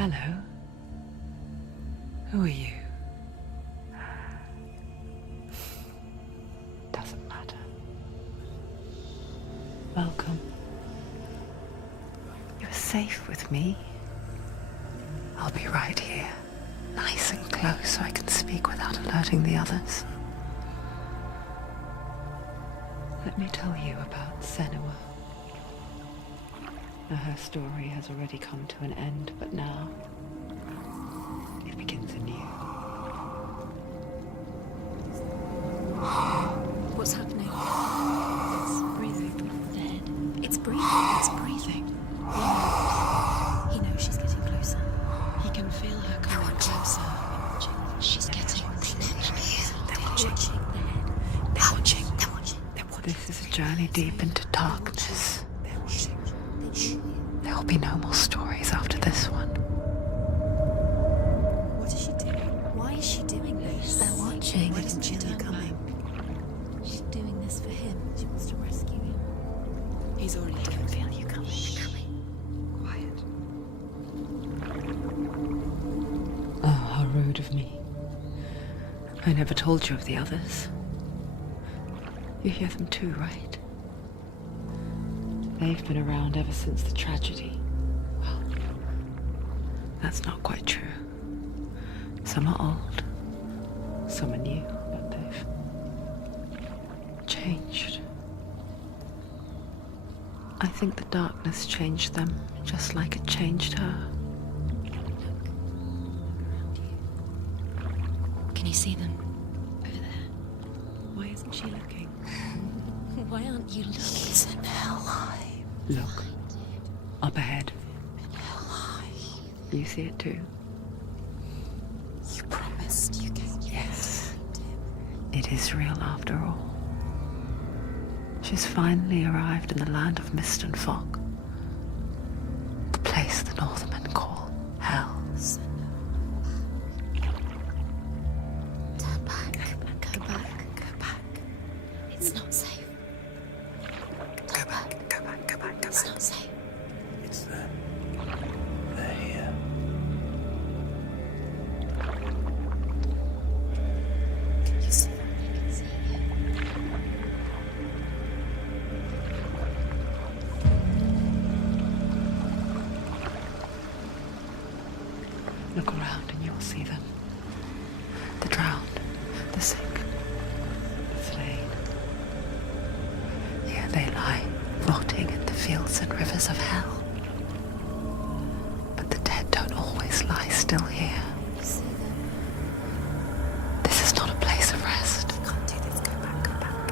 Hello. Who are you? Doesn't matter. Welcome. You're safe with me. I'll be right here, nice and close so I can speak without alerting the others. Let me tell you about Senua. Now, her story has already come to an end, but now it begins anew. What's happening? It's breathing. Dead. It's breathing. It's breathing. He knows she's getting closer. He can feel her coming closer. She's getting closer. They're watching. They're watching. They're watching. This is a journey deep into darkness. There will be no more stories after this one. What is she doing? Why is she doing this? They're watching. Why doesn't she feel you coming? She's doing this for him. She wants to rescue him. He's already doing it. Feel you coming. Quiet. Oh, how rude of me. I never told you of the others. You hear them too, right? They've been around ever since the tragedy. Well, that's not quite true. Some are old, some are new, but they've changed. I think the darkness changed them, just like it changed her. Can you see them? Over there. Why isn't she looking? Why aren't you looking? He's in hell high. Look, up ahead. In hell high. You see it too? You promised you gave me. Yes. It is real after all. She's finally arrived in the land of mist and fog. The place the Northmen call hell. Turn back. Go back. Go back. It's not safe. Go back. Go back. Go back. Go back. It's not safe. It's them. They're here. You see them? They can see you. Look around and you will see them. The drowned, the sick, the slain. Here they lie, rotting in the fields and rivers of hell. But the dead don't always lie still here. You see them? This is not a place of rest. You can't do this. Go back. Go back.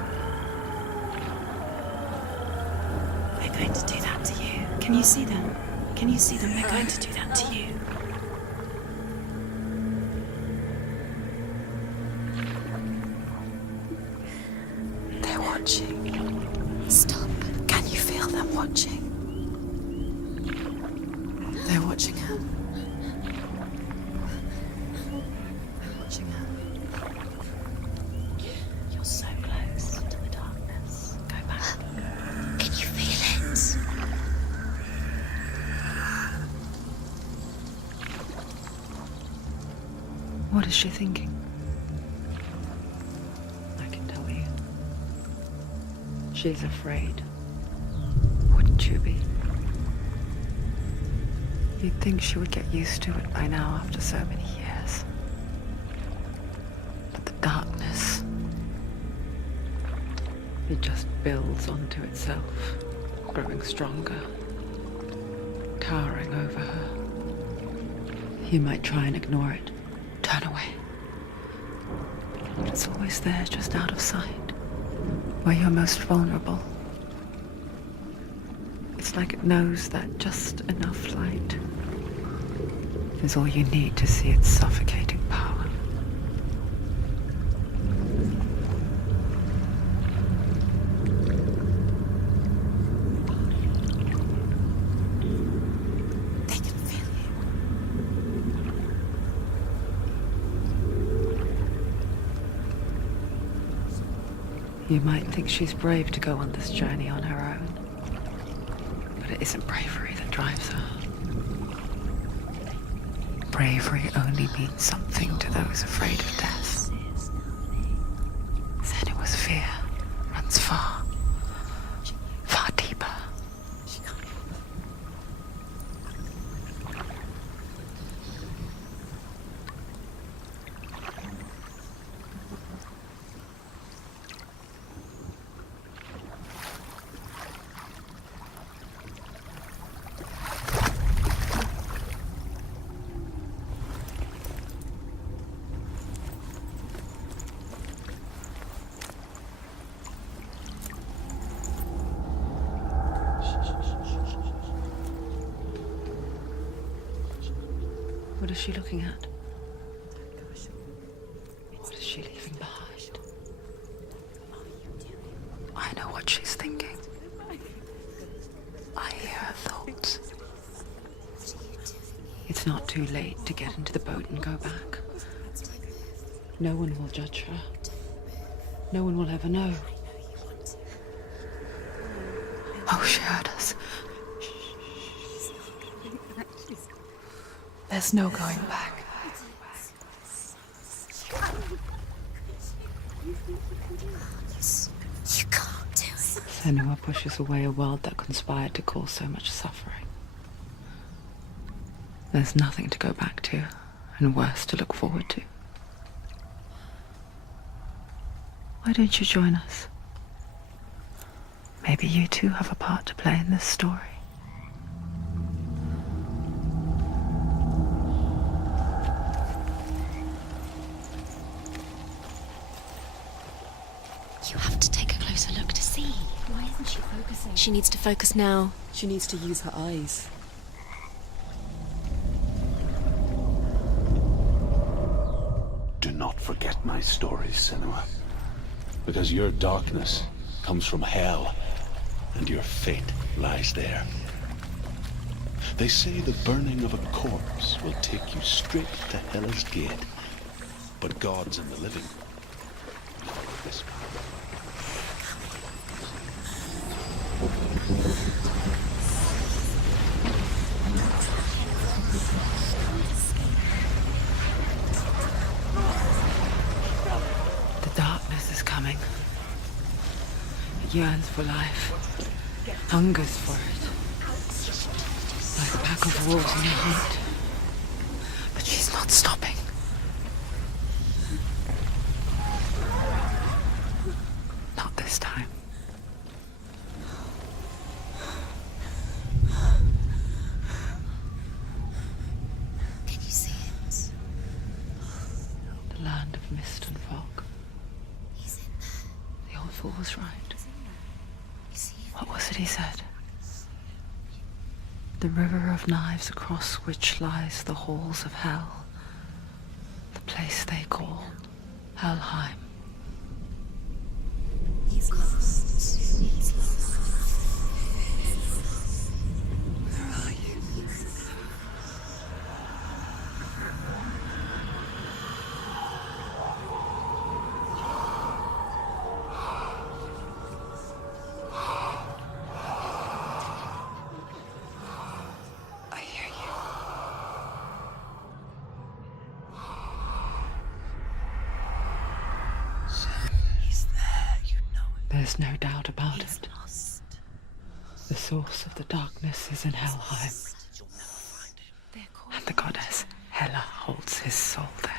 They're going to do that to you. Can you see them? Can you see them? They're going to do that to you. They're watching. Stop. Can you feel them watching? They're watching her. They're watching her. You're so close to the darkness. Go back. Can you feel it? What is she thinking? I can tell you. She's afraid. Wouldn't you be? You'd think she would get used to it by now after so many years. But the darkness, it just builds onto itself, growing stronger, towering over her. You might try and ignore it, turn away. But it's always there, just out of sight, where you're most vulnerable. It's like it knows that just enough light is all you need to see its suffocating power. They can feel you. You might think she's brave to go on this journey on her own, but it isn't bravery that drives her. bravery only means something to those afraid of death. Senua's fear runs far, far deeper. What is she looking at? What is she leaving behind? I know what she's thinking. I hear her thoughts. It's not too late to get into the boat and go back. No one will judge her. No one will ever know. Oh, she heard us. There's no going back. You can't do it. Senua pushes away a world that conspired to cause so much suffering. There's nothing to go back to, and worse to look forward to. Why don't you join us? Maybe you too have a part to play in this story. You have to take a closer look to see. Why isn't she focusing? She needs to focus now. She needs to use her eyes. Do not forget my stories, Senua. Because your darkness comes from hell, and your fate lies there. They say the burning of a corpse will take you straight to Hela's gate. But gods and the living know this. The darkness is coming. It yearns for life, hungers for it, like a pack of wolves in the heat. But she's not stopping. Not this time. Can you see it? The land of mist and fog. He's in there. The old fool was right. You see it? What was it he said? The river of knives across which lies the halls of hell. The place they call Helheim. He's lost. He's lost. Where are you? I hear you. He's there, you know it. There's no doubt about He's it. lost. The source of the darkness is in Helheim, You'll never find him. and the goddess Hela holds his soul there.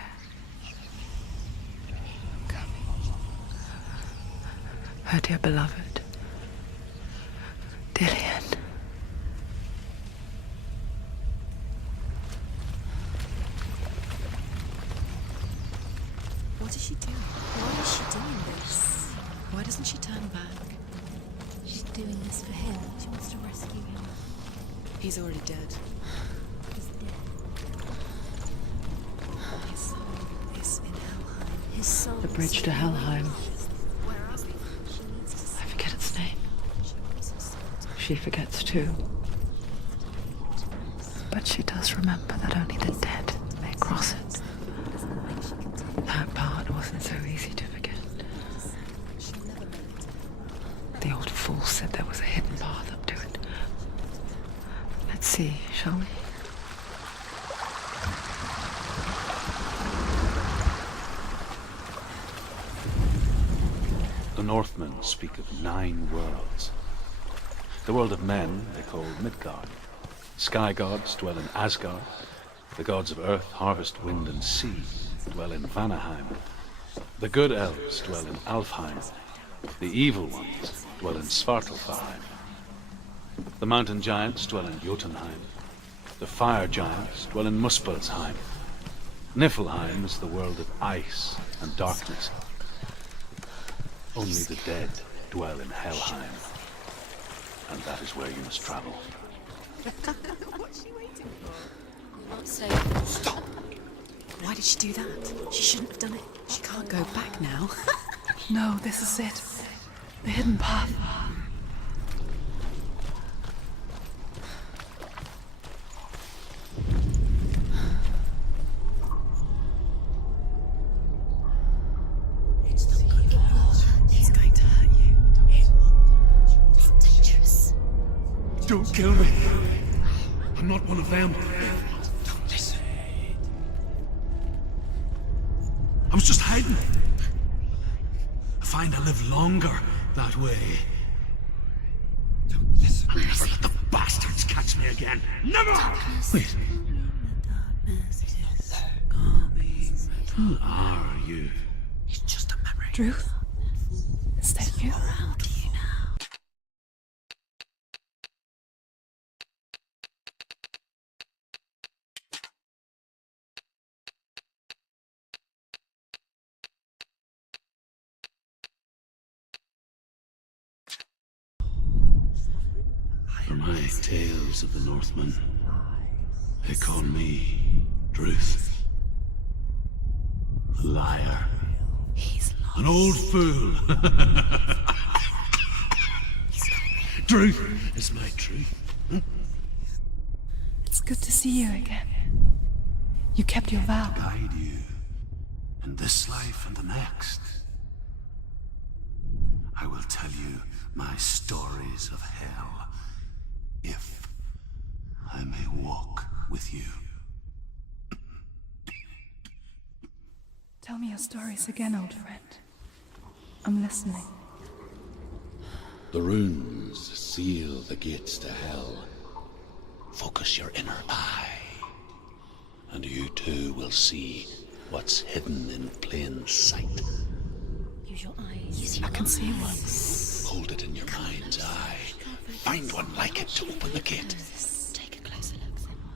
Her dear beloved, Dillian. What is she doing? Why is she doing this? Why doesn't she turn back? She's doing this for him. She wants to rescue him. He's already dead. He's dead. His soul is in Helheim. His soul. The bridge to Helheim. Where are we? She needs to I forget its name. She wants her soul to She forgets too. But she does remember that only the dead may cross it. That part wasn't so easy to forget. The old fool said there was a hidden path up to it. Let's see, shall we? Northmen speak of 9 worlds. The world of men they call Midgard. Sky gods dwell in Asgard. The gods of earth, harvest, wind, and sea dwell in Vanaheim. The good elves dwell in Alfheim. The evil ones dwell in Svartalfheim. The mountain giants dwell in Jotunheim. The fire giants dwell in Muspelheim. Niflheim is the world of ice and darkness. Only the dead dwell in Helheim. And that is where you must travel. What's she waiting for? Not safe. Stop! Why did she do that? She shouldn't have done it. She can't go back now. No, this is it. The hidden path. It's going to hurt you. It's dangerous. Don't kill me. I'm not one of them. Don't listen. I was just hiding. I find I live longer that way. Don't listen. I'll never let the bastards catch me again. Never! Wait. Who are you? It's just a memory. Truth? Is that you? For my tales of the Northmen, they call me Druth. A liar. He's lost. An old fool. Truth is my truth. It's good to see you again. You kept your vow. Guide you in this life and the next. I will tell you my stories of hell, if I may walk with you. Tell me your stories again, old friend. I'm listening. The runes seal the gates to hell. Focus your inner eye, and you too will see what's hidden in plain sight. Use your eyes. I can see one. Hold it in your mind's eye. Find one like it to open the gate. Take a closer look, Senua.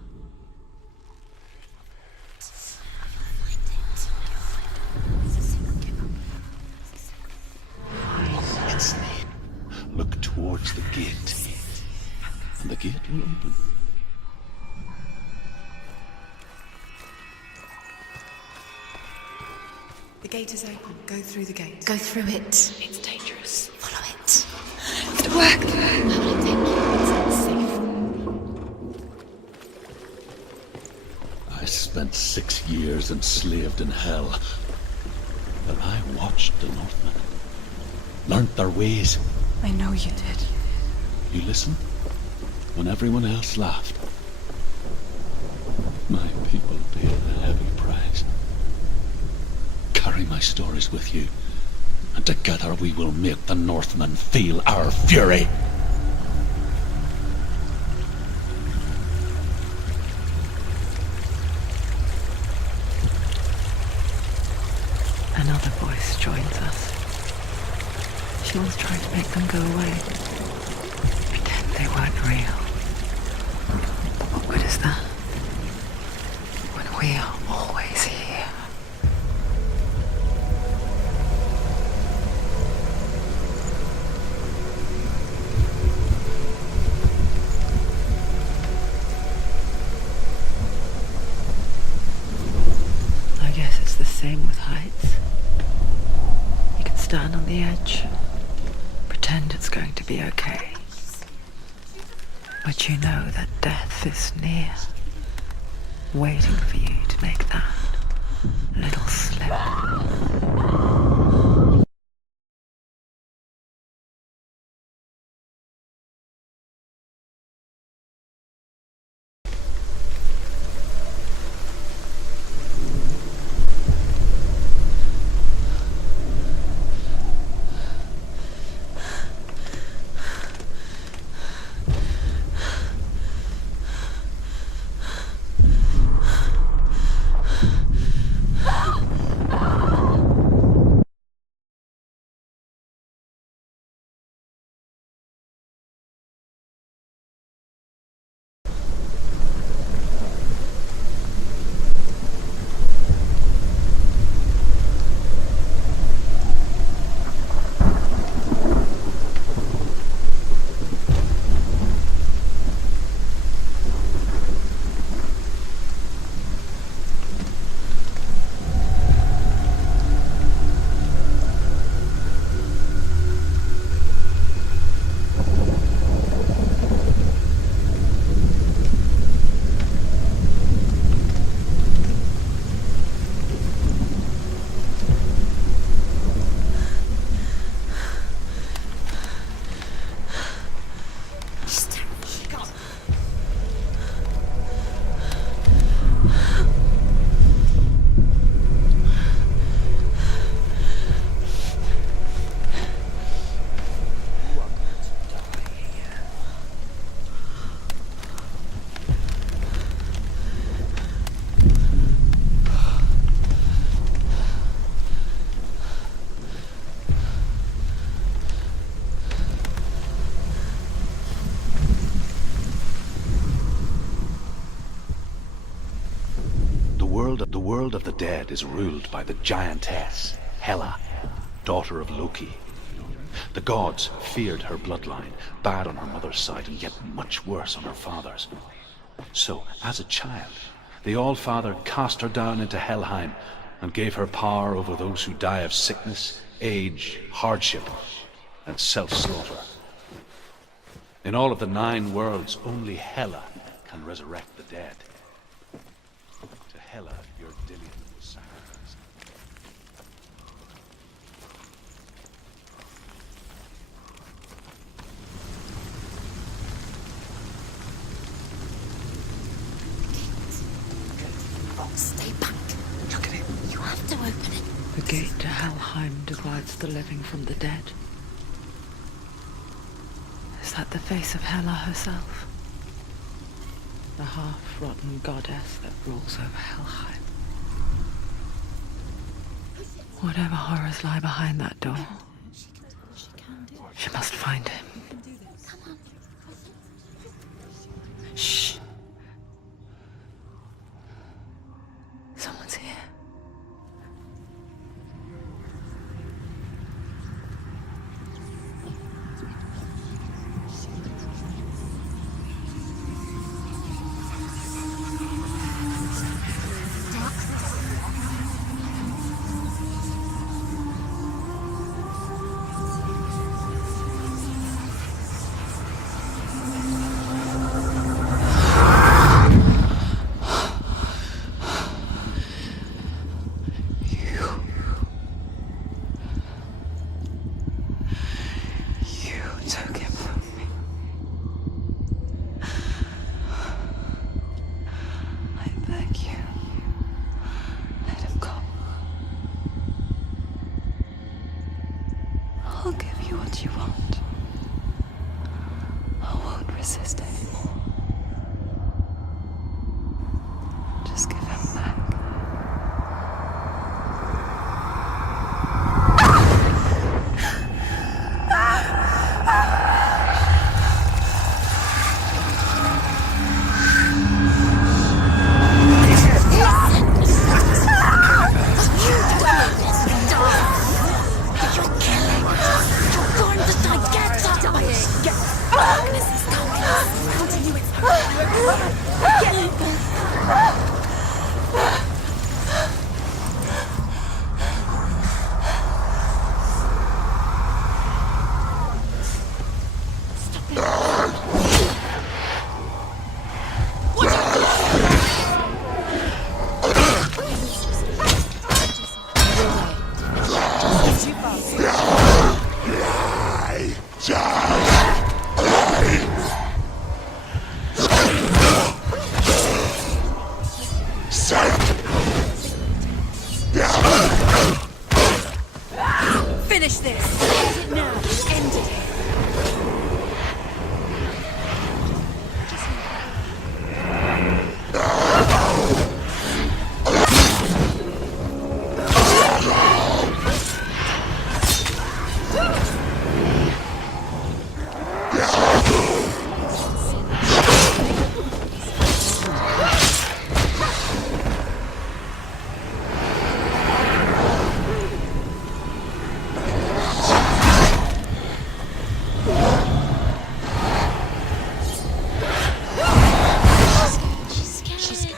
It's near. Look towards the gate, and the gate will open. The gate is open. Go through the gate. Go through it. It's dangerous. Follow it. It worked! I will take you. It's safe. I spent 6 years enslaved in hell. But I watched the Northmen, learnt their ways. I know you did. You listened when everyone else laughed. My people paid a heavy price. Carry my stories with you, and together we will make the Northmen feel our fury. Another voice joins us. She was trying to make them go away. Pretend they weren't real. But what good is that? When we are always here. I guess it's the same with heights. You can stand on the edge, pretend it's going to be okay. But you know that death is near, waiting for you to make that little slip. world of the dead is ruled by the giantess, Hela, daughter of Loki. The gods feared her bloodline, bad on her mother's side, and yet much worse on her father's. So, as a child, the All-Father cast her down into Helheim and gave her power over those who die of sickness, age, hardship, and self-slaughter. In all of the 9 worlds, only Hela can resurrect the dead. To Hela, your Dillion was sacrificed. Stay back. Look at it. You have to open it. The gate to Helheim divides the living from the dead. Is that the face of Hela herself? The half-rotten goddess that rules over Helheim. Whatever horrors lie behind that door, she must find him. Shh. Someone's here. I'll give you what you want. I won't resist anymore. Just give him back. Finish this! End it now! End it!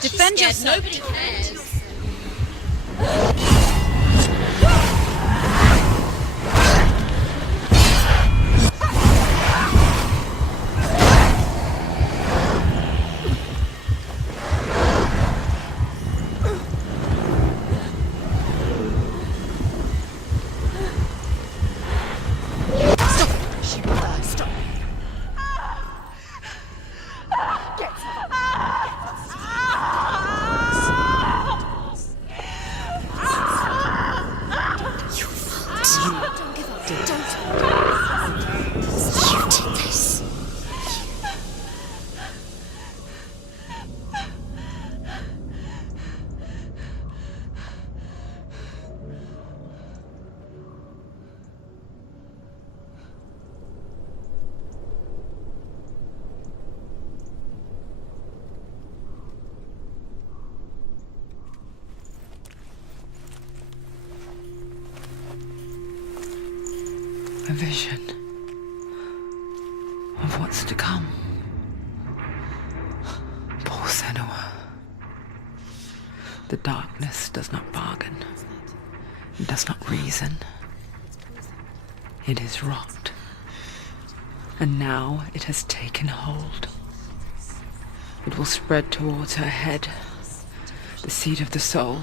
Defend yourself! Nobody cares. vision of what's to come. Poor Senua. The darkness does not bargain. It does not reason. It is rot. And now it has taken hold. It will spread towards her head, the seat of the soul,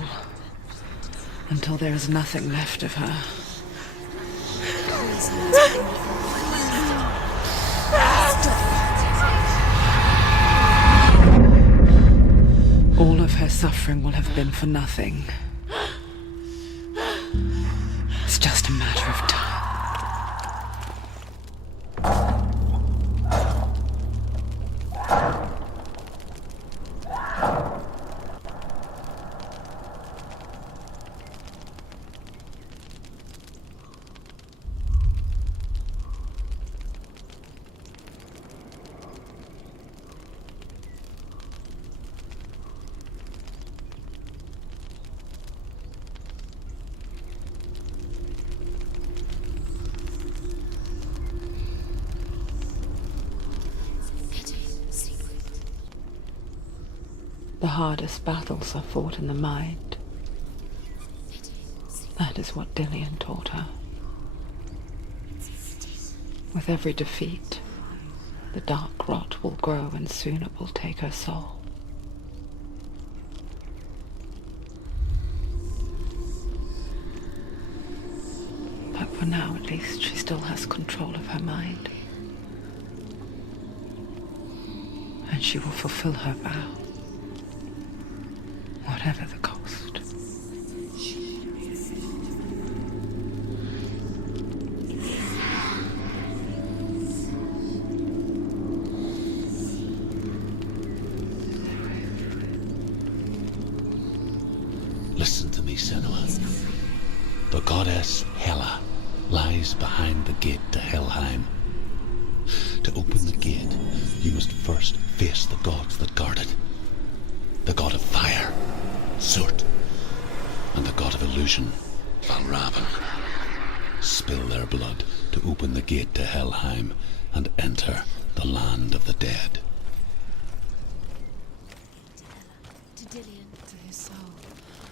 until there is nothing left of her. All of her suffering will have been for nothing. It's just a matter of time. The hardest battles are fought in the mind. That is what Dillian taught her. With every defeat, the dark rot will grow and soon it will take her soul. But for now, at least, she still has control of her mind. And she will fulfill her vow. Whatever the cost. Listen to me, Senua. The goddess Hela lies behind the gate to Helheim. To open the gate, you must first face the gods that guard it. The god of fire, Surt, and the god of illusion, Valravan. Spill their blood to open the gate to Helheim and enter the land of the dead. To Dillian. To his soul.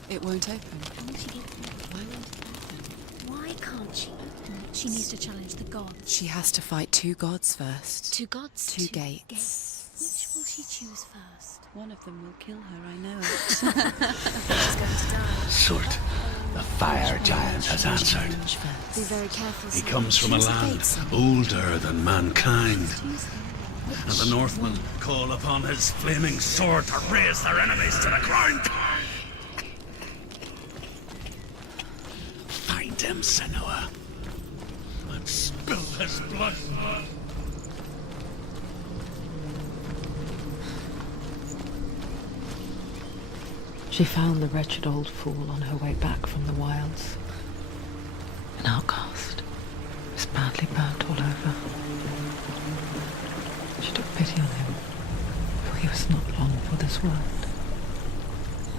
It won't open. Won't she open? Why won't it open? Why can't she open it? She needs to challenge the gods. She has to fight two gods first. Two gods? Two gates. Which will she choose first? One of them will kill her, I know it. She's going to die. Surt, the fire giant, has answered. Be very careful. He Sam. comes from a Choose land gate, Sam. older than mankind. Choose them. And the Northmen call upon his flaming sword to raise their enemies to the ground. Find him, Senua, and spill his blood. She found the wretched old fool on her way back from the wilds. An outcast. He was badly burnt all over. She took pity on him, for he was not long for this world.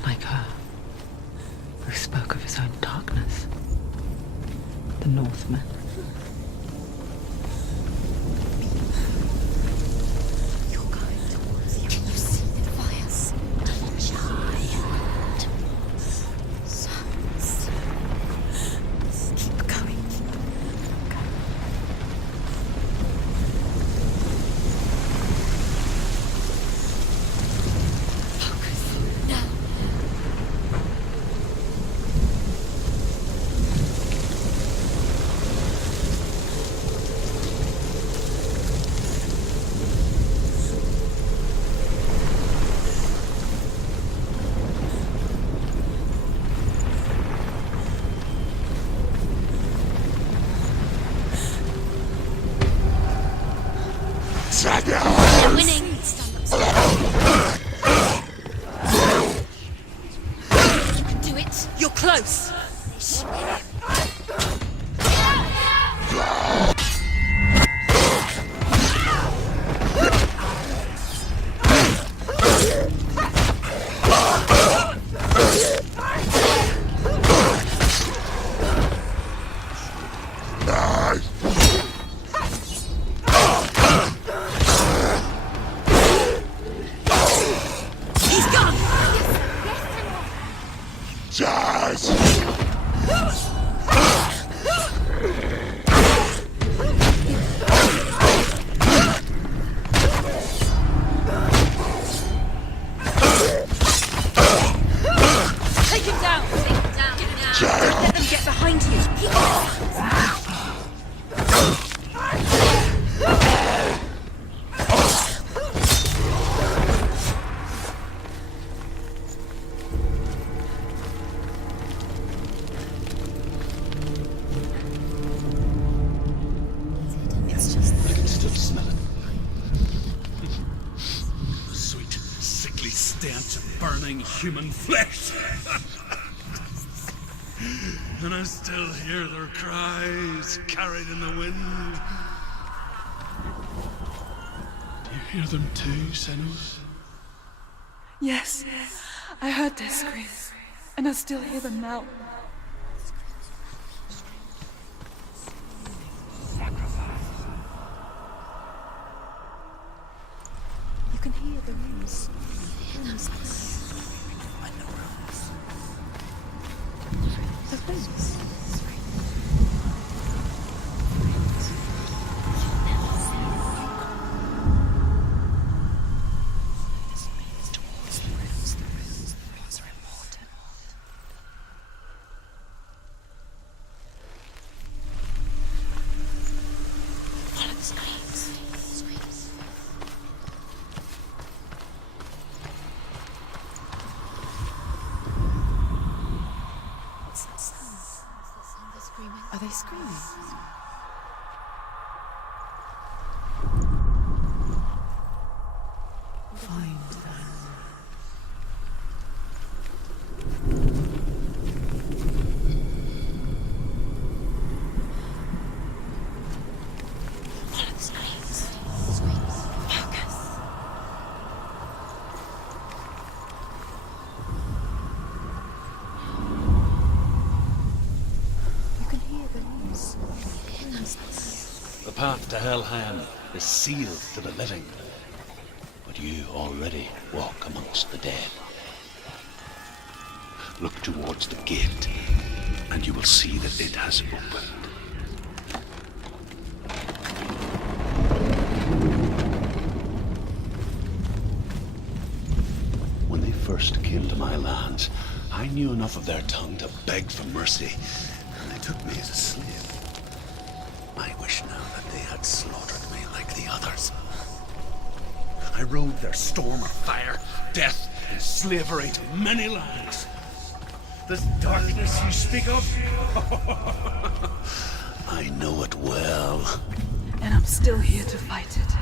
Like her, who spoke of his own darkness. The Northmen. You're going towards you. Can you see the fires? Keep going. Focus. Now. We're winning. You can do it. You're close! burning human flesh. And I still hear their cries carried in the wind. Do you hear them too, SENUAS? Yes, I heard their screams, and I still hear them now. You can hear the rooms. The rooms. Follow the screams. Screams. What's that sound? What's that sound? They're screaming. Are they screaming? Find them. Follow the screams. Screams. Focus. You can hear the rooms. The path to Helheim is sealed to the living. But you already walk amongst the dead. Look towards the gate, and you will see that it has opened. When they first came to my lands, I knew enough of their tongue to beg for mercy, and they took me as a slave. I wish now that they had slaughtered me like the others. I rode their storm of fire, death, and slavery to many lands. This darkness you speak of, I know it well. And I'm still here to fight it.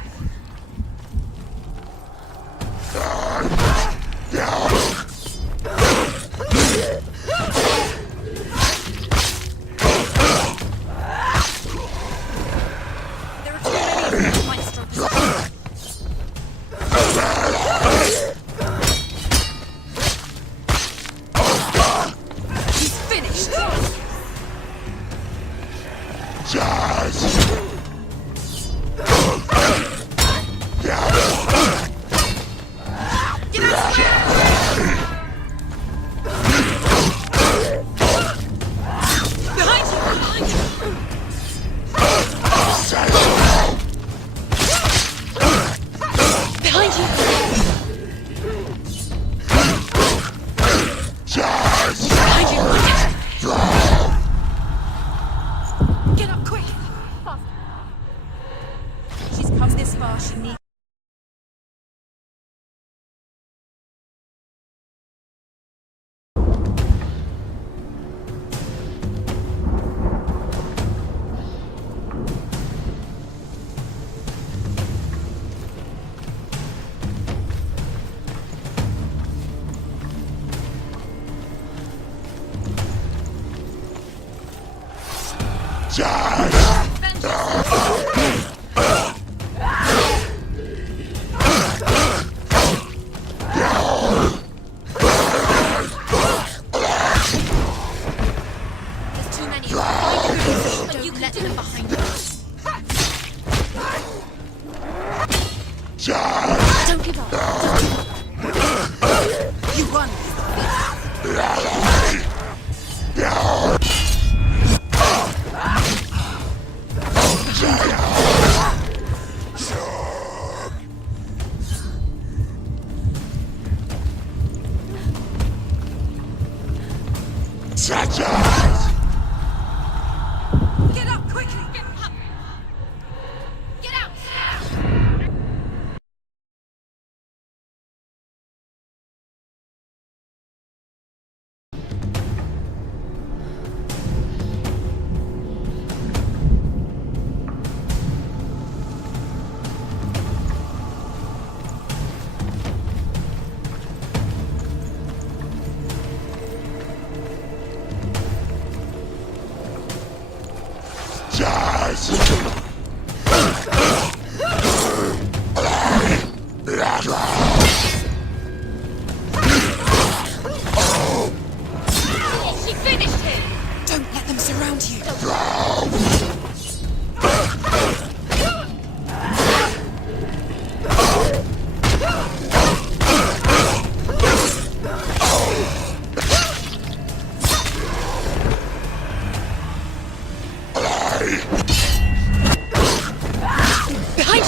There are too many of them. Might struggle. He's finished. Get out of here! Behind you! Behind you! Behind you! Behind you! Get up quick! She's come this far, she needs.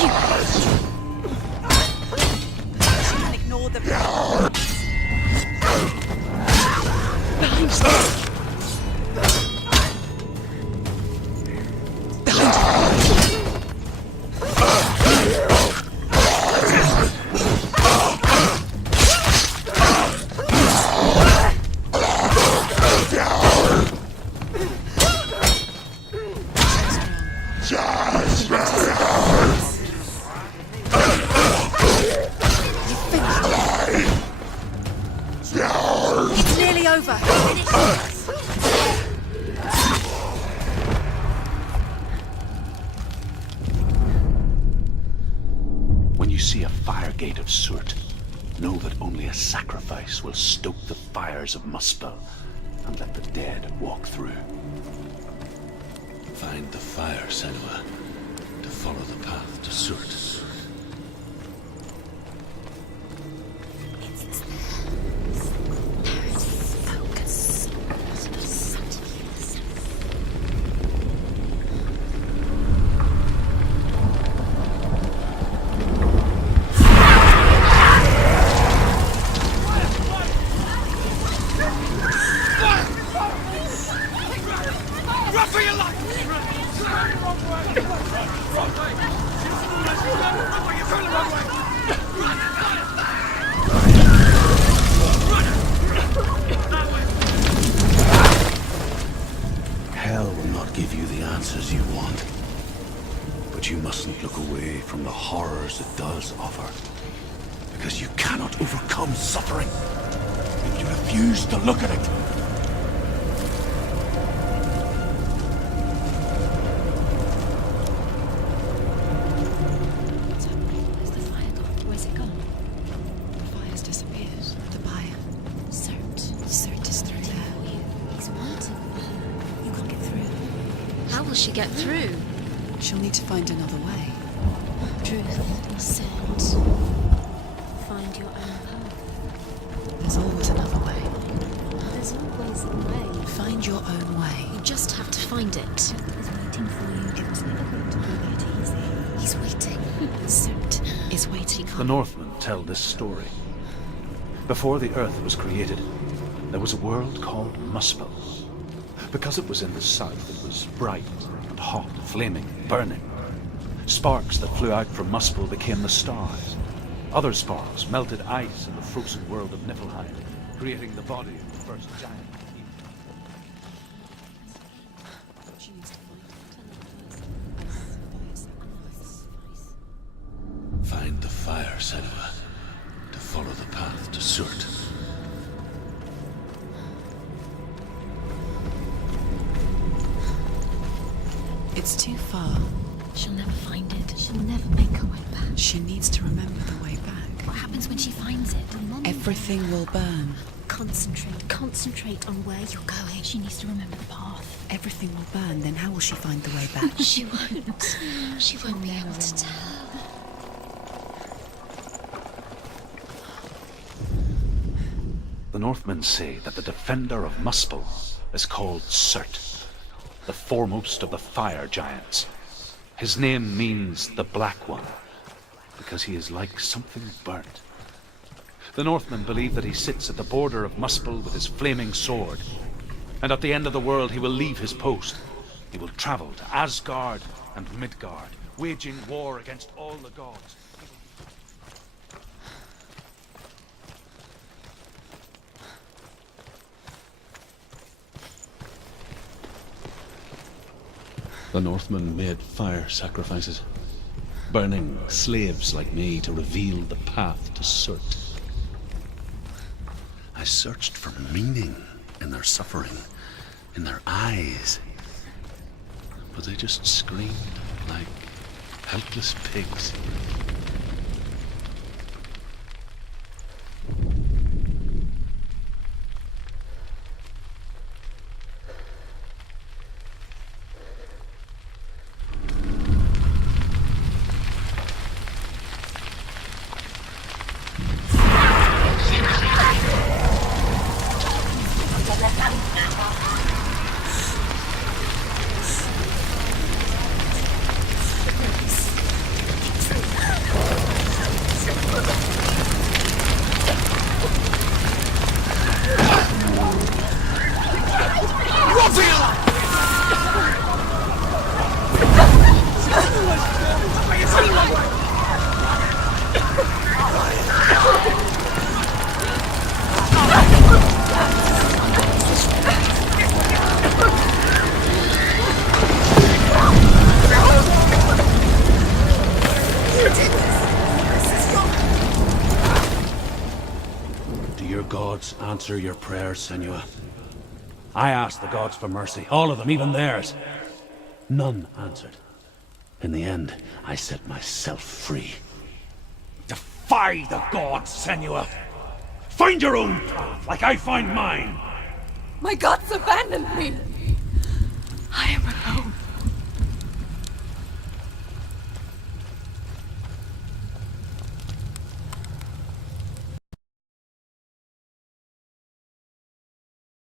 you! She can ignore the... Behind you! Behind you! It's nearly over. When you see a fire gate of Surt, know that only a sacrifice will stoke the fires of Muspel and let the dead walk through. Find the fire, Senua, to follow the path to Surt. Hell will not give you the answers you want. But you mustn't look away from the horrors it does offer. Because you cannot overcome suffering if you refuse to look at it. What's happening? Where's the fire gone? Where's it gone? The fire's disappeared. The buyer. Cert is through there. He's waiting for her. You can't get through. How will she get through? She'll need to find another way. Truth is said. Find your own path. There's always another way. There's always a way. Find your own way. You just have to find it. He's waiting for you. It was never going to be that easy. He's waiting. Cert is waiting. The Northmen tell this story. Before the Earth was created, there was a world called Muspel. Because it was in the south, it was bright and hot, flaming, burning. Sparks that flew out from Muspel became the stars. Other sparks melted ice in the frozen world of Niflheim, creating the body of the first giant. She needs to Find the fire, Senua, to follow the path to Surt. It's too far. She'll never find it. She'll never make her way back. She needs to remember the way back. What happens when she finds it? Everything will burn. Concentrate on where you're going. She needs to remember the path. Everything will burn, then how will she find the way back? She won't. She won't be able to tell. The Northmen say that the defender of Muspel is called Surt, the foremost of the fire giants. His name means the Black One, because he is like something burnt. The Northmen believe that he sits at the border of Muspel with his flaming sword, and at the end of the world he will leave his post. He will travel to Asgard and Midgard, waging war against all the gods. The Northmen made fire sacrifices, burning slaves like me to reveal the path to Surt. I searched for meaning in their suffering, in their eyes, but they just screamed like helpless pigs. answer your prayers, Senua. I asked the gods for mercy, all of them, even theirs. None answered. In the end, I set myself free. Defy the gods, Senua! Find your own path, like I find mine! My gods abandoned me. I am alone.